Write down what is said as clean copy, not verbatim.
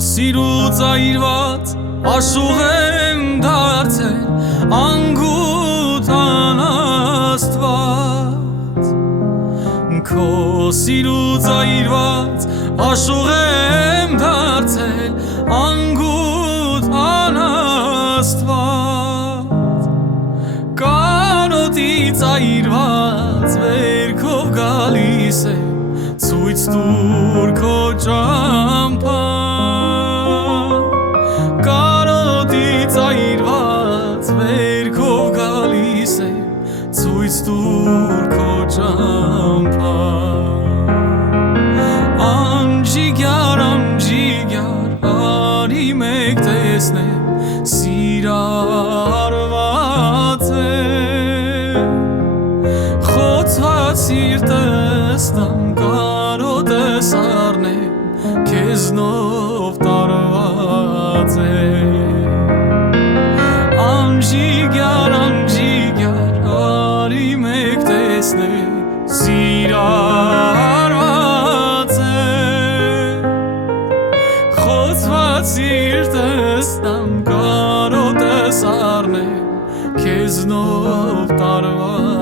սիրուց այրված աշխուղ եմ դարձել անգութ անաստված Քո սիրուց այրված աշխուղ եմ դարձել անգութ անաստված Կարոտից այրված վերքով գալիս եմ Ցույց տուր քո ճամփան Կարոտից այրված վերքով գալիս եմ Ցույց տուր քո ճամփան Անջիգյար արի մեկ տեսնեմ սիրարված եմ Խոցված սիրտս տամ կարոտես առնեմ քեզնով տարված եմ Անջիգյար արի մեկ տեսնեմ սիրարված եմ Խոցված սիրտս տամ կարոտես առնեմ քեզնով տարված